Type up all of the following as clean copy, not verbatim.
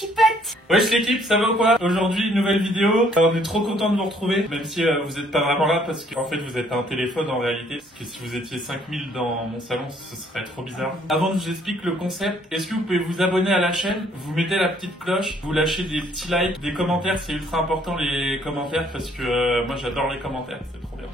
l'équipette. Wesh l'équipe, ça va ou quoi? Aujourd'hui, nouvelle vidéo. On est trop content de vous retrouver, même si vous êtes pas vraiment là parce qu'en fait vous êtes à un téléphone en réalité. Parce que si vous étiez 5000 dans mon salon, ce serait trop bizarre. Avant que je vous explique le concept, est-ce que vous pouvez vous abonner à la chaîne? Vous mettez la petite cloche, vous lâchez des petits likes, des commentaires, c'est ultra important les commentaires parce que moi j'adore les commentaires, c'est trop bien.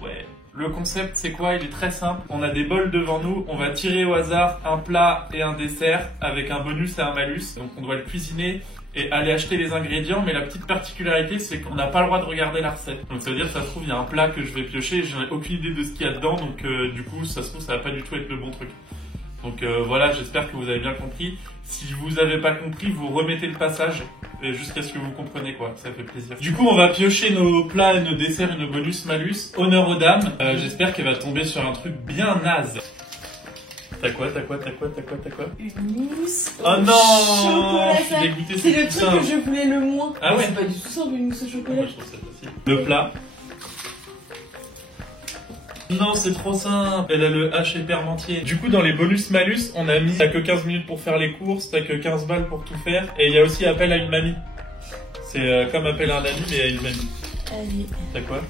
Ouais. Le concept c'est quoi? Il est très simple. On a des bols devant nous, on va tirer au hasard un plat et un dessert avec un bonus et un malus. Donc on doit le cuisiner et aller acheter les ingrédients, mais la petite particularité c'est qu'on n'a pas le droit de regarder la recette. Donc ça veut dire que ça se trouve il y a un plat que je vais piocher et j'ai aucune idée de ce qu'il y a dedans, donc du coup ça se trouve ça va pas du tout être le bon truc. Donc voilà, j'espère que vous avez bien compris. Si vous n'avez pas compris, vous remettez le passage jusqu'à ce que vous compreniez quoi, ça fait plaisir. Du coup, on va piocher nos plats, et nos desserts et nos bonus malus. Honneur aux dames. J'espère qu'elle va tomber sur un truc bien naze. T'as quoi? Une mousse Oh au non, chocolat. je suis dégoûté, C'est le tout truc simple. que je voulais le moins. Ah ouais? C'est pas du tout simple une mousse au chocolat. Moi, je trouve ça facile. Le plat. Non, c'est trop simple. Elle a le H hypermentier. Du coup, dans les bonus-malus, on a mis t'as que 15 minutes pour faire les courses, t'as que 15 balles pour tout faire. Et il y a aussi appel à une mamie. C'est comme appel à un ami, mais à une mamie. Allez. T'as quoi?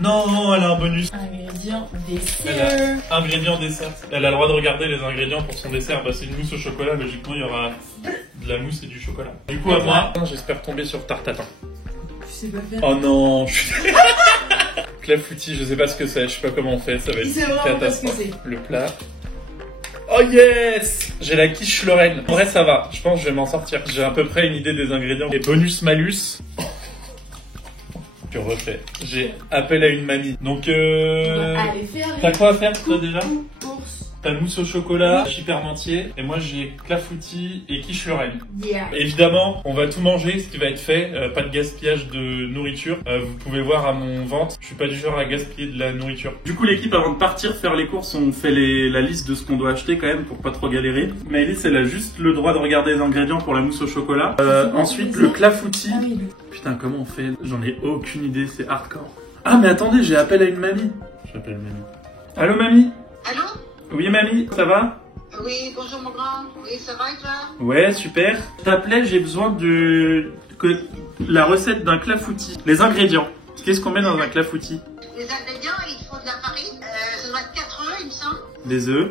Non, elle a un bonus. Ingrédients Elle dessert. a ingrédients dessert. Elle a le droit de regarder les ingrédients pour son dessert. Bah, c'est une mousse au chocolat. Logiquement, il y aura de la mousse et du chocolat. Du coup, à moi, j'espère tomber sur tarte tatin. Tu sais pas faire. Oh non, clafoutis, je sais pas ce que c'est, je sais pas comment on fait, ça va être C'est une vraiment pas ce que catastrophe. c'est. Le plat. Oh yes! J'ai la quiche Lorraine. En vrai, ça va, je pense que je vais m'en sortir. J'ai à peu près une idée des ingrédients. Les bonus malus. Je refais. J'ai appel à une mamie. Donc Allez, faire. t'as quoi à faire toi déjà? Course. T'as mousse au chocolat, hypermentier, et moi j'ai clafoutis et quiche Lorraine. Yeah. Évidemment, on va tout manger, ce qui va être fait, pas de gaspillage de nourriture. Vous pouvez voir à mon ventre, je suis pas du genre à gaspiller de la nourriture. Du coup, l'équipe, avant de partir faire les courses, on fait la liste de ce qu'on doit acheter quand même pour pas trop galérer. Maëlys, elle a juste le droit de regarder les ingrédients pour la mousse au chocolat. Ensuite, le clafoutis. Ah oui. Putain, comment on fait? J'en ai aucune idée, c'est hardcore. Ah, mais attendez, j'ai appel à une mamie. J'appelle mamie. Allô, mamie? Allô? Oui, mamie, ça va? Oui, bonjour mon grand. Oui, ça va et toi? Ouais, super. Je t'appelais, j'ai besoin de la recette d'un clafoutis. Les ingrédients. Qu'est-ce qu'on met dans un clafoutis? Les ingrédients, il faut de la farine. Ça doit être 4 œufs, il me semble. Des œufs,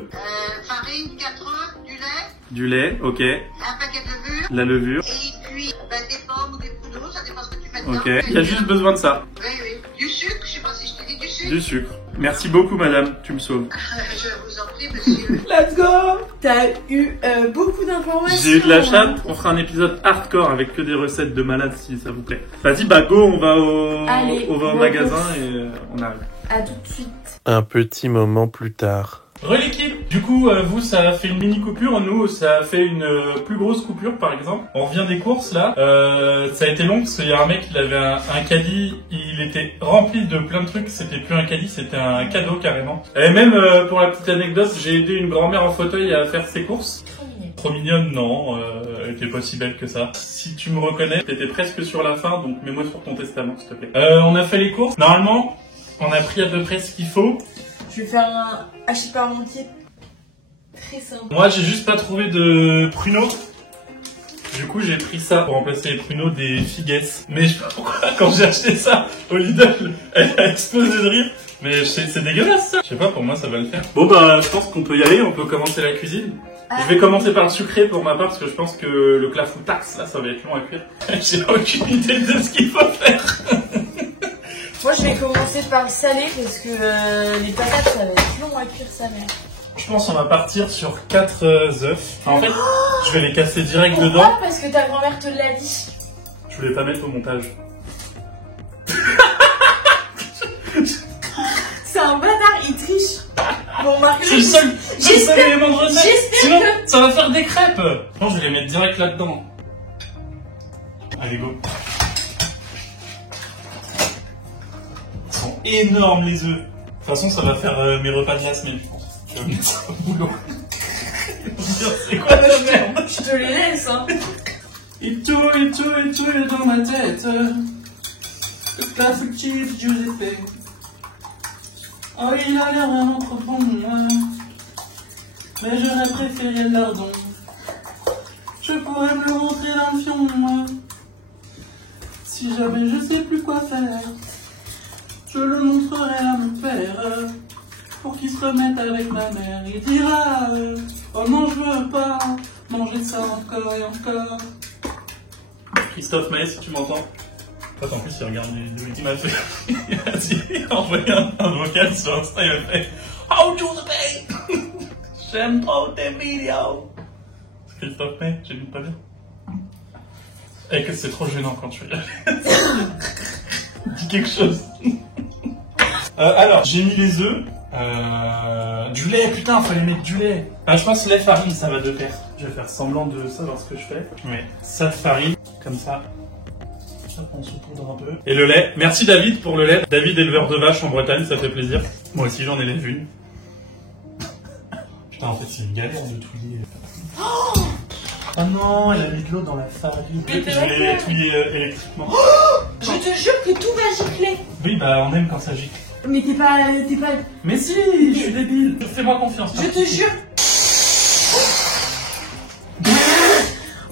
Farine, 4 œufs, du lait, du lait, ok. un paquet de levure. La levure, Et puis des pommes ou des poudres, ça dépend ce que tu mets dedans. ok. Il y a juste besoin de ça. Oui, oui. Du sucre, je sais pas si je te dis du sucre. Du sucre. Merci beaucoup, madame, tu me sauves. Je vous en prie, monsieur. Let's go. T'as eu beaucoup d'informations. J'ai eu de la chatte, on fera un épisode hardcore avec que des recettes de malades si ça vous plaît. Vas-y, bah go, on va Allez, au magasin et on arrive. À tout de suite. Un petit moment plus tard. L'équipe, du coup, vous, ça a fait une mini coupure, nous, ça a fait une plus grosse coupure, par exemple. On revient des courses, là. Ça a été long, parce qu'il y a un mec, il avait un caddie, il était rempli de plein de trucs, c'était plus un caddie, c'était un cadeau, carrément. Et même, pour la petite anecdote, j'ai aidé une grand-mère en fauteuil à faire ses courses. Trop mignonne, non, elle était pas si belle que ça. Si tu me reconnais, t'étais presque sur la fin, donc mets-moi sur ton testament, s'il te plaît. On a fait les courses. Normalement, on a pris à peu près ce qu'il faut. Je vais faire un hachis parmentier très simple. Moi, j'ai juste pas trouvé de pruneaux. Du coup, j'ai pris ça pour remplacer les pruneaux des figues. Mais je sais pas pourquoi, quand j'ai acheté ça au Lidl, elle a explosé de rire. Mais c'est dégueulasse ça. Je sais pas, pour moi, ça va le faire. Bon, bah, je pense qu'on peut y aller. On peut commencer la cuisine. Je vais commencer par le sucré pour ma part parce que je pense que le clafoutax, là, ça va être long à cuire. J'ai aucune idée de ce qu'il faut faire. Moi, je vais commencer par le salé parce que les patates, ça va être long à cuire sa mère. Je pense qu'on va partir sur 4 œufs. Enfin, en fait, je vais les casser direct Pourquoi? dedans. Parce que ta grand-mère te l'a dit. Je voulais pas mettre au montage. C'est un bâtard, il triche. Bon, Marc, C'est le seul élément de recette. j'espère Sinon, que- ça va faire des crêpes. Non, je vais les mettre direct là-dedans. Allez, go. Ils sont énormes, les œufs. De toute façon, ça va faire mes repas de la semaine, je pense. Je vais mettre ça au boulot. C'est quoi la merde? Je te les laisse, hein. Et tout est dans ma tête. Le clafoutis de Giuseppe. Oh, il a l'air vraiment trop bon, mais j'aurais préféré le lardon. Je pourrais me le rentrer dans le fion, moi. Si jamais je sais plus quoi faire, je le montrerai à mon père. Pour qu'il se remette avec ma mère. Il dira oh non, je veux pas manger ça encore et encore. Christophe Maé, si tu m'entends. En plus, il regarde les vidéos. Il m'a fait. Il a envoyé un vocal sur Insta. Il m'a fait oh, Josephine, j'aime trop tes vidéos. Christophe Maé, j'aime pas bien. Et que c'est trop gênant quand tu regardes. Dis quelque chose. Alors, j'ai mis les œufs. Du lait, putain, fallait mettre du lait. Ah, je pense que lait, farine, ça va de pair. Je vais faire semblant de savoir ce que je fais. Mais ça, farine, comme ça. On saupoudre un peu. Et le lait. Merci David pour le lait. David, éleveur de vaches en Bretagne, ça fait plaisir. Moi aussi, j'en élève une. Putain, en fait, c'est une galère de touiller. Oh non, elle a mis de l'eau dans la farine. Je l'ai touillé électriquement. Oh, je te jure que tout va gicler. Oui, bah, on aime quand ça gicle. Mais t'es pas... Mais si, je suis débile. Fais-moi confiance. Je te jure.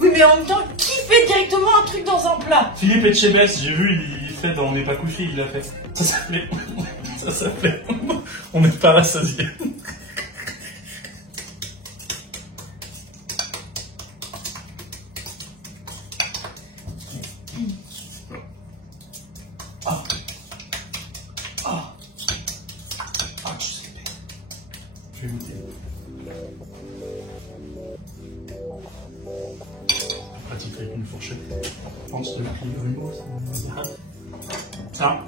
Oui, mais en même temps, qui fait directement un truc dans un plat? Philippe Etchebest, j'ai vu, il fait dans On n'est pas couché, il l'a fait. Ça s'appelait... Ça s'appelait... On n'est pas rassasié. Je vais goûter. Pratique avec une fourchette. Je pense que le grumeau, ça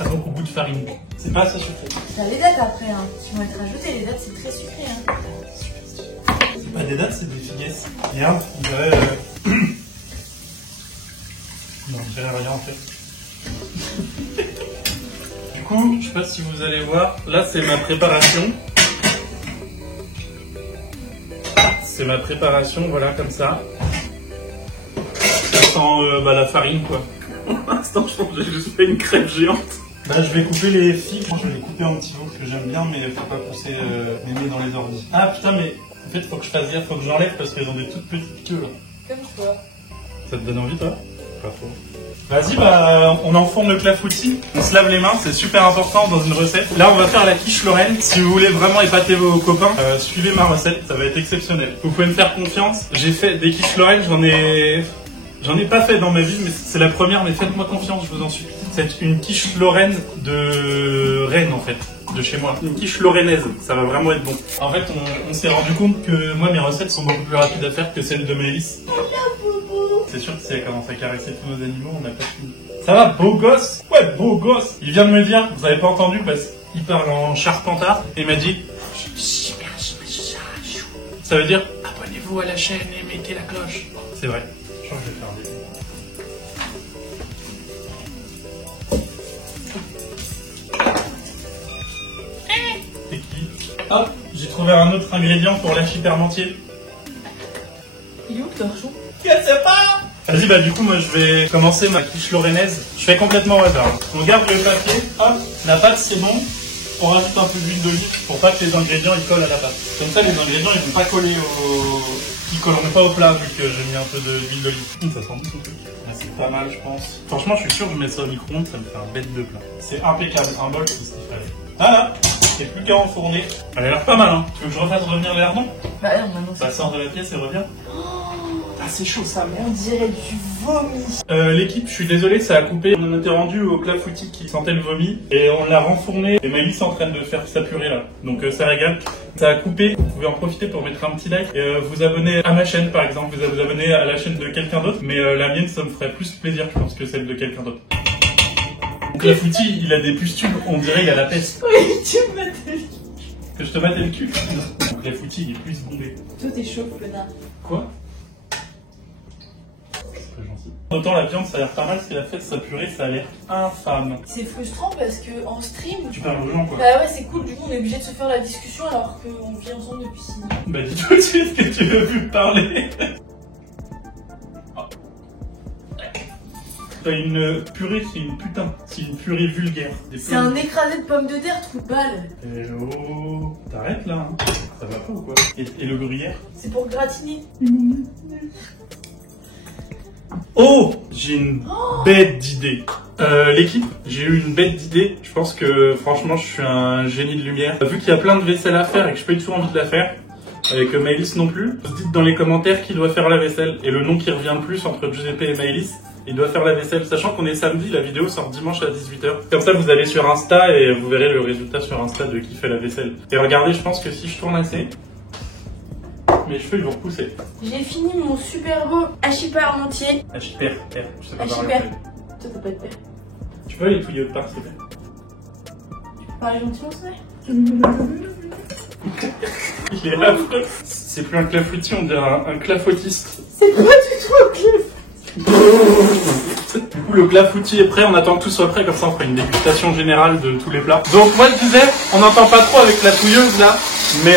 a beaucoup de farine. C'est pas assez sucré. T'as les dates après, hein. Tu vas te rajouter les dates, c'est très sucré, hein. C'est pas des dates, c'est des figuesses. Regarde, on dirait... Non, on dirait rien en fait. Du coup, je sais pas si vous allez voir, là c'est ma préparation. C'est ma préparation, voilà, comme ça. Ça sent la farine, quoi. Pour l'instant, je pense que j'ai juste fait une crêpe géante. Là, je vais couper les figues. Je vais les couper en petits bouts, que j'aime bien, mais faut pas pousser les mains dans les ordis. Ah putain, mais en fait, faut que je fasse gaffe, faut que j'enlève parce qu'elles ont des toutes petites queues, là. Comme toi. Ça te donne envie, toi? Pas trop. Vas-y, bah, on enfourne le clafoutis. On se lave les mains, c'est super important dans une recette. Là, on va faire la quiche Lorraine. Si vous voulez vraiment épater vos copains, suivez ma recette, ça va être exceptionnel. Vous pouvez me faire confiance. J'ai fait des quiches Lorraine, j'en ai pas fait dans ma vie, mais c'est la première, mais faites-moi confiance, je vous en supplie. C'est une quiche Lorraine de Rennes, en fait, de chez moi. Une quiche lorrainaise, ça va vraiment être bon. En fait, on s'est rendu compte que moi, mes recettes sont beaucoup plus rapides à faire que celles de Maëlys. C'est sûr que si elle commence à caresser tous nos animaux, on n'a pas fini. Ça va, beau gosse? Ouais, beau gosse. Il vient de me dire, vous avez pas entendu parce qu'il parle en charpentard, et il m'a dit... Ça veut dire, abonnez-vous à la chaîne et mettez la cloche. C'est vrai, je crois que je vais faire des... C'est qui? Hop, j'ai trouvé un autre ingrédient pour l'hachis parmentier. Il est où le torchon? Je sais pas. Vas-y, bah du coup, moi je vais commencer ma quiche lorrainaise. Je fais complètement au hasard. On garde le papier, hop, la pâte c'est bon. On rajoute un peu d'huile d'olive pour pas que les ingrédients ils collent à la pâte. Comme ça, les ingrédients ils vont pas coller ils colleront pas au plat vu que j'ai mis un peu d'huile d'olive. Ça sent bon ton truc. C'est pas mal, je pense. Franchement, je suis sûr que je mets ça au micro-ondes, ça me fait un bête de plat. C'est impeccable, un bol, c'est ce qu'il fallait. Voilà, c'est plus qu'à enfourner. Elle a l'air pas mal, hein. Tu veux que je refasse revenir l'air, non? Bah non, maintenant Ça sort de la pièce et revient. Ah, c'est chaud ça, merde. on dirait du vomi. L'équipe, je suis désolé, ça a coupé. On en était rendu au clafoutis qui sentait le vomi et on l'a renfourné. Et Maëlys est en train de faire sa purée là. Donc ça régale. Ça a coupé. Vous pouvez en profiter pour mettre un petit like et vous abonner à ma chaîne par exemple. Vous abonner à la chaîne de quelqu'un d'autre. Mais la mienne, ça me ferait plus plaisir, je pense, que celle de quelqu'un d'autre. Donc clafoutis, il a des pustules. On dirait il a la peste. Oui, tu me mets des... Que je te batte le cul. Donc clafoutis, il est plus bombé. Toi t'es chaud, connard. Quoi? Autant la viande ça a l'air pas mal, ce qu'elle a fait de sa purée ça a l'air infâme. C'est frustrant parce que en stream... Tu parles aux gens quoi. Bah ouais, c'est cool, du coup on est obligé de se faire la discussion alors qu'on vit ensemble depuis 6 ans. Bah dis tout de suite que tu veux plus parler. T'as une purée, c'est une putain. C'est une purée vulgaire. C'est un écrasé de pommes de terre, trou de balle. Hello. T'arrêtes là, hein. Ça va pas ou quoi? Et le gruyère? C'est pour gratiner. Oh, j'ai une bête d'idée. L'équipe, j'ai eu une bête d'idée. Je pense que franchement, je suis un génie de lumière. Vu qu'il y a plein de vaisselle à faire et que je n'ai pas du tout envie de la faire, avec Maëlys non plus, dites dans les commentaires qui doit faire la vaisselle. Et le nom qui revient le plus entre Giuseppe et Maëlys, il doit faire la vaisselle. Sachant qu'on est samedi, la vidéo sort dimanche à 18h. Comme ça, vous allez sur Insta et vous verrez le résultat sur Insta de qui fait la vaisselle. Et regardez, je pense que si je tourne assez, mes cheveux ils vont repousser. J'ai fini mon super beau hachis parmentier. Hachis père, je sais pas Hachis parler. père. Toi t'as pas de père. Tu peux aller touiller autre part, s'il te plaît? Parlez gentiment, ça. Il est affreux. C'est plus un clafoutis, on dirait un clafoutis. C'est pas du tout un clip. Du coup, le clafoutis est prêt, on attend que tout soit prêt, comme ça on fera une dégustation générale de tous les plats. Donc moi je disais, on n'entend pas trop avec la touilleuse là, mais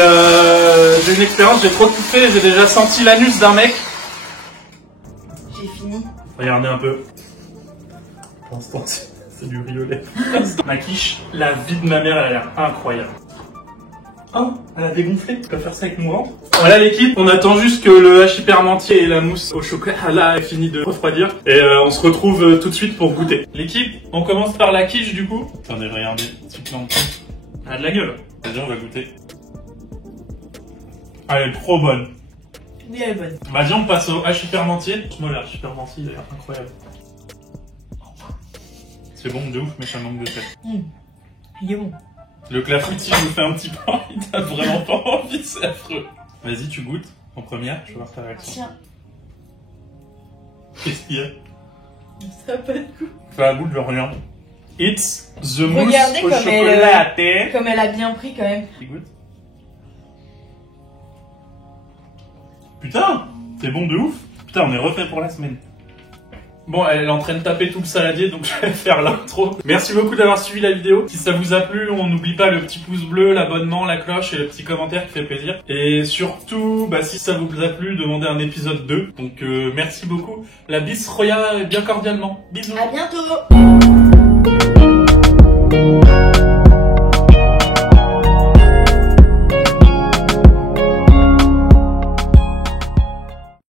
j'ai une expérience, j'ai trop kiffé, j'ai déjà senti l'anus d'un mec. J'ai fini. Regardez un peu. Pour l'instant, c'est du riz au lait. Ma quiche, la vie de ma mère, elle a l'air incroyable. Oh, elle a dégonflé. Je peux faire ça avec mon ventre. Voilà l'équipe, on attend juste que le hachis parmentier et la mousse au chocolat là ait fini de refroidir. Et on se retrouve tout de suite pour goûter. L'équipe, on commence par la quiche du coup. Attendez, regardez, petite lampe. Elle a de la gueule. Déjà, on va goûter. Elle est trop bonne. Oui, elle est bonne. Bah, déjà, on passe au hachis parmentier. Moi, le hachis parmentier, il a l'air incroyable. C'est bon de ouf, mais ça manque de sel. Il est bon. Le clafoutis nous fait un petit peu envie, t'as vraiment pas envie, c'est affreux. Vas-y, tu goûtes en première, je vais voir ta réaction. Tiens. Qu'est-ce qu'il y a? Ça a pas de goût. Ça a goût de rien. It's the mousse Regardez au comme chocolat. Comme elle a bien pris quand même. Tu goûtes? Putain, c'est bon de ouf. Putain, on est refait pour la semaine. Bon, elle est en train de taper tout le saladier, donc je vais faire l'intro. Merci beaucoup d'avoir suivi la vidéo. Si ça vous a plu, on n'oublie pas le petit pouce bleu, l'abonnement, la cloche et le petit commentaire qui fait plaisir. Et surtout, bah, si ça vous a plu, demandez un épisode 2. Donc merci beaucoup. La bis Roya bien cordialement. Bisous. À bientôt.